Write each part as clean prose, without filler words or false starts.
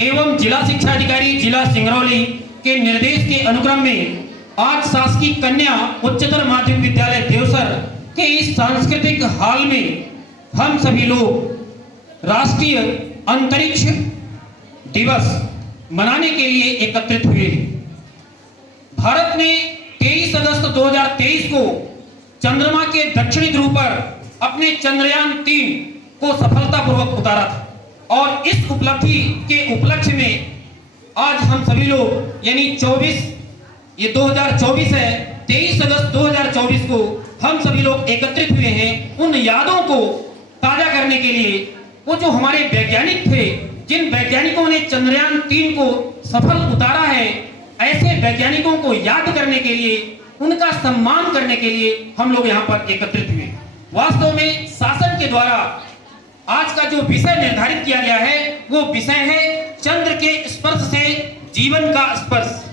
एवं जिला शिक्षा अधिकारी जिला सिंगरौली के निर्देश के अनुक्रम में आज शासकीय कन्या उच्चतर माध्यमिक विद्यालय देवसर के इस सांस्कृतिक हॉल में हम सभी लोग राष्ट्रीय अंतरिक्ष दिवस मनाने के लिए एकत्रित हुए हैं। भारत ने 23 अगस्त 2023 को चंद्रमा के दक्षिणी ध्रुव पर अपने चंद्रयान 3 को सफलतापूर्वक उतारा था और इस उपलब्धि के उपलक्ष्य में आज हम सभी लोग यानी 2024 है, 23 अगस्त 2024 को हम सभी लोग एकत्रित हुए हैं उन यादों को ताजा करने के लिए। वो जो हमारे वैज्ञानिक थे, जिन वैज्ञानिकों ने चंद्रयान 3 को सफल उतारा है, ऐसे वैज्ञानिकों को याद करने के लिए, उनका सम्मान करने के लिए हम लोग यहाँ पर एकत्रित हुए। वास्तव में शासन के द्वारा आज का जो विषय निर्धारित किया गया है वो विषय है चंद्र के स्पर्श से जीवन का स्पर्श।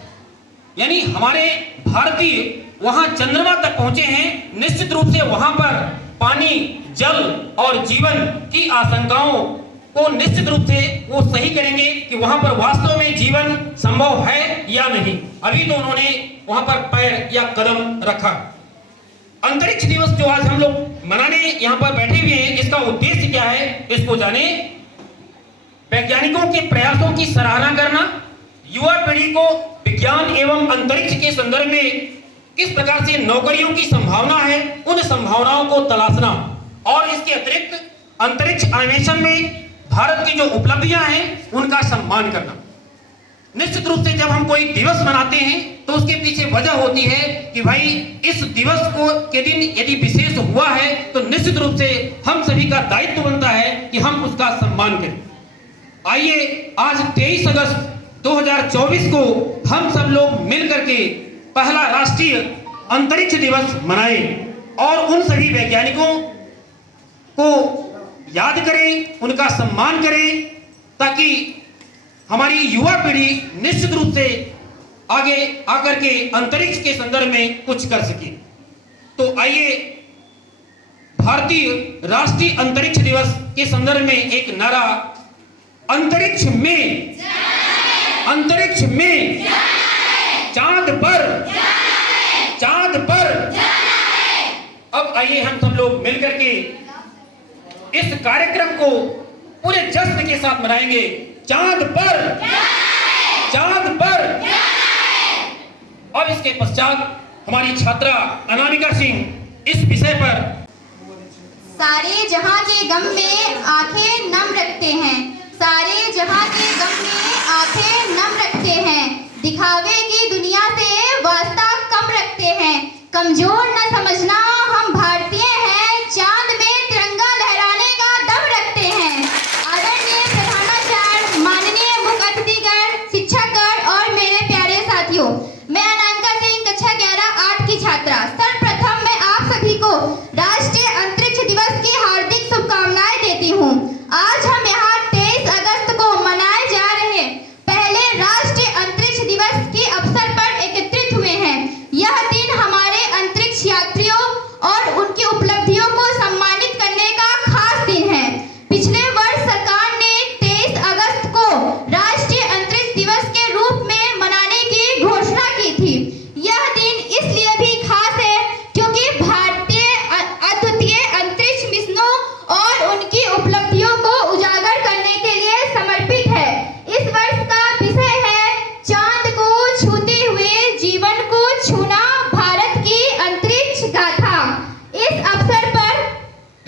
यानी हमारे भारतीय वहां चंद्रमा तक पहुंचे हैं, निश्चित रूप से वहां पर पानी, जल और जीवन की आशंकाओं को निश्चित रूप से वो सही करेंगे कि वहां पर वास्तव में जीवन संभव है या नहीं। अभी तो उन्होंने वहां पर पैर या कदम रखा। अंतरिक्ष दिवस जो आज हम लोग मनाने यहाँ पर बैठे हुए हैं, इसका उद्देश्य क्या है इसको जाने। वैज्ञानिकों के प्रयासों की सराहना करना, युवा पीढ़ी को विज्ञान एवं अंतरिक्ष के संदर्भ में किस प्रकार से नौकरियों की संभावना है, उन संभावनाओं को तलाशना और इसके अतिरिक्त अंतरिक्ष अन्वेषण में भारत की जो उपलब्धियां हैं उनका सम्मान करना। निश्चित रूप से जब हम कोई दिवस मनाते हैं तो उसके पीछे वजह होती है कि भाई इस दिवस को के दिन यदि विशेष हुआ है तो निश्चित रूप से हम सभी का दायित्व बनता है कि हम उसका सम्मान करें। आइए आज 23 अगस्त 2024 को हम सब लोग मिलकर के पहला राष्ट्रीय अंतरिक्ष दिवस मनाएं और उन सभी वैज्ञानिकों को याद करें, उनका सम्मान करें, ताकि हमारी युवा पीढ़ी निश्चित रूप से आगे आकर के अंतरिक्ष के संदर्भ में कुछ कर सके। तो आइए भारतीय राष्ट्रीय अंतरिक्ष दिवस के संदर्भ में एक नारा, अंतरिक्ष में, अंतरिक्ष में, चांद पर, चांद पर। अब आइए हम सब लोग मिलकर के इस कार्यक्रम को पूरे जश्न के साथ मनाएंगे। चांद पर, चांद पर। और इसके पश्चात हमारी छात्रा अनामिका सिंह इस विषय पर। सारे जहां के गम में आंखें नम रखते हैं, सारे जहां के गम में आंखें नम रखते हैं, दिखावे की दुनिया से वास्ता कम रखते हैं, कमजोर न समझना हम भारतीय हैं, चांद में तिरंगा लहराने का दम रखते हैं। आदरणीय प्रधानाचार्य, माननीय मुख्य अतिथिगण, शिक्षकगण और मेरे प्यारे साथियों, मैं अनामिका सिंह कक्षा 11-8 की छात्रा। सर्वप्रथम मैं आप सभी को राष्ट्रीय अंतरिक्ष दिवस की हार्दिक शुभकामनाएं देती हूँ। आज हम यहाँ 23 अगस्त को मनाए जा रहे पहले राष्ट्रीय अंतरिक्ष दिवस के अवसर पर एकत्रित हुए हैं। यह दिन हमारे अंतरिक्ष यात्रियों और उनकी उपलब्धियों को सम्मानित करने का खास दिन है। पिछले वर्ष सरकार ने 23 अगस्त को राष्ट्रीय अंतरिक्ष दिवस के रूप में मनाने की घोषणा की थी। यह दिन इसलिए भी खास है क्योंकि भारतीय अद्वितीय अंतरिक्ष मिशनों और उनकी उपलब्धियों को उजागर करने के लिए समर्पित है। इस वर्ष का विषय है चांद को छूते हुए जीवन को छूना, भारत की अंतरिक्ष गाथा। इस अवसर पर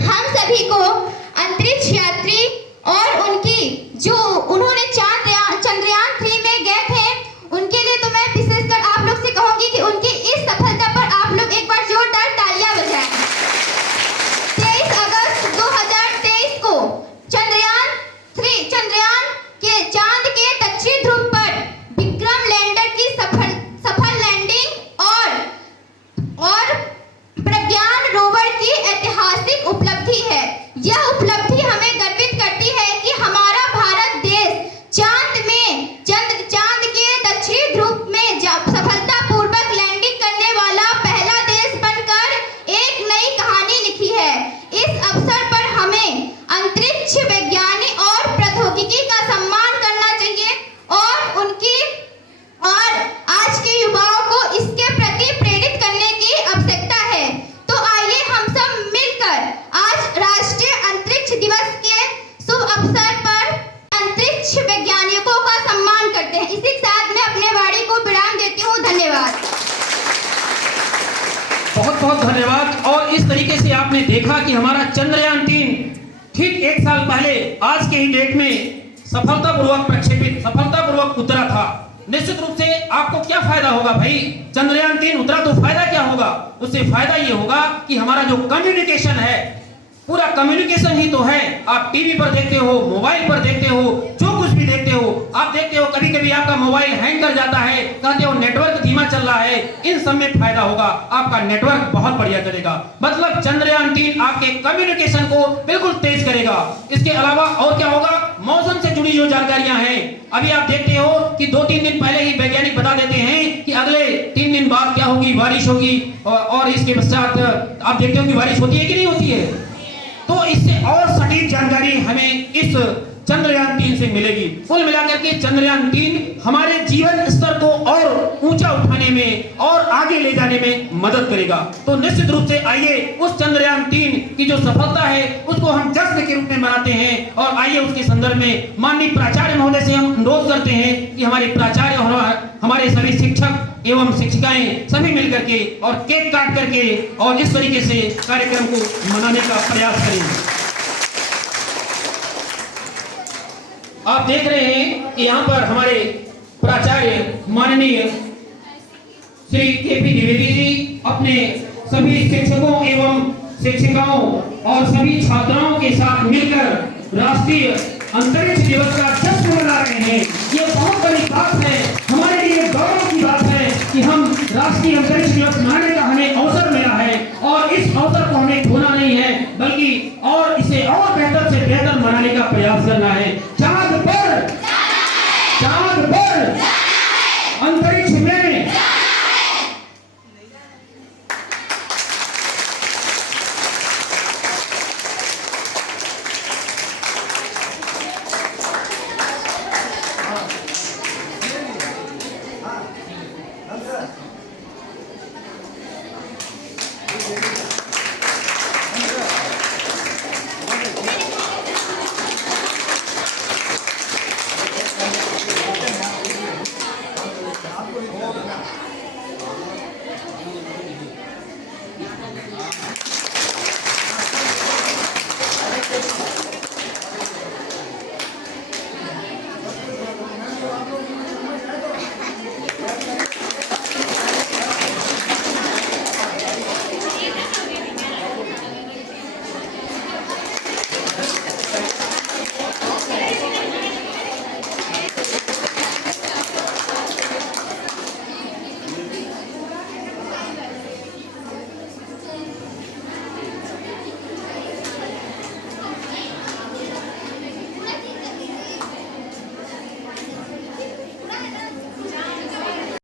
हम सभी को अंतरिक्ष यात्री और उनकी जो उन्होंने चंद्रयान 3 में गए थे उनके लिए तो मैं विशेषकर आप लोग से कहूंगी कि उनकी इस सफलता पर आप लोग एक बार जोरदार तालियां बजाएं। 23 अगस्त 2023 को चंद्रयान के चांद के दक्षिणी ध्रुव पर विक्रम लैंडर की सफल लैंडिंग और प्रज्ञान रोवर की ऐतिहासिक उपलब्धि है। यह उपलब्धि हमें गर्वित करती है कि हमारा भारत देश चांद के दक्षिणी ध्रुव में सफलतापूर्वक लैंडिंग करने वाला पहला देश बनकर एक नई कहानी लिखी है। इस अवसर पर हमें अंतरिक्ष विज्ञानी और प्रौद्योगिकी का सम्मान करना चाहिए बहुत धन्यवाद। और इस तरीके से आपने देखा कि हमारा चंद्रयान-3 ठीक 1 साल पहले आज के ही डेट में सफलतापूर्वक प्रक्षेपित, सफलतापूर्वक उतरा था। निश्चित रूप से आपको क्या फायदा होगा भाई, चंद्रयान-3 उतरा तो फायदा क्या होगा? उससे फायदा ये होगा कि हमारा जो कम्युनिकेशन है, पूरा कम्युनिकेशन ही तो है। आप टीवी पर देखते हो, मोबाइल पर देखते हो, जो कुछ भी देखते हो, आप देखते हो कभी कभी आपका मोबाइल हैंग कर जाता है, कहते हो नेटवर्क धीमा चल रहा है। इन सब में फायदा होगा, आपका नेटवर्क बहुत बढ़िया चलेगा। मतलब चंद्रयान-3 आपके कम्युनिकेशन को बिल्कुल तेज करेगा। इसके अलावा और क्या होगा? मौसम से जुड़ी जो जानकारियां हैं, अभी आप देखते हो कि 2-3 दिन पहले ही वैज्ञानिक बता देते हैं कि अगले 3 दिन बाद क्या होगी, बारिश होगी। और इसके पश्चात आप देखते हो कि बारिश होती है कि नहीं होती है। तो इससे और सटीक जानकारी हमें इस चंद्रयान-3 से मिलेगी। कुल मिलाकर के चंद्रयान-3 हमारे जीवन स्तर को और ऊंचा उठाने में और आगे ले जाने में मदद करेगा। तो निश्चित रूप से आइए उस चंद्रयान-3 की जो सफलता है उसको हम जश्न के रूप में मनाते हैं। और आइए उसके संदर्भ में माननीय प्राचार्य महोदय से हम अनुरोध करते हैं कि हमारे प्राचार्य और हमारे सभी शिक्षक एवं शिक्षिकाएं सभी मिलकर के और केक काट करके और इस तरीके से कार्यक्रम को मनाने का प्रयास करें। आप देख रहे हैं कि यहाँ पर हमारे प्राचार्य माननीय श्री के.पी. द्विवेदी जी अपने सभी शिक्षकों एवं शिक्षिकाओं और सभी छात्राओं के साथ मिलकर राष्ट्रीय अंतरिक्ष दिवस का जश्न मना रहे हैं। ये बहुत बड़ी बात है, हमारे लिए गौरव की बात है कि हम राष्ट्रीय अंतरिक्ष दिवस मनाने का हमें अवसर मिला है। और इस अवसर को हमें खोना नहीं है, बल्कि और इसे और बेहतर से बेहतर मनाने का प्रयास करना है। चांद पर अंतरिक्ष में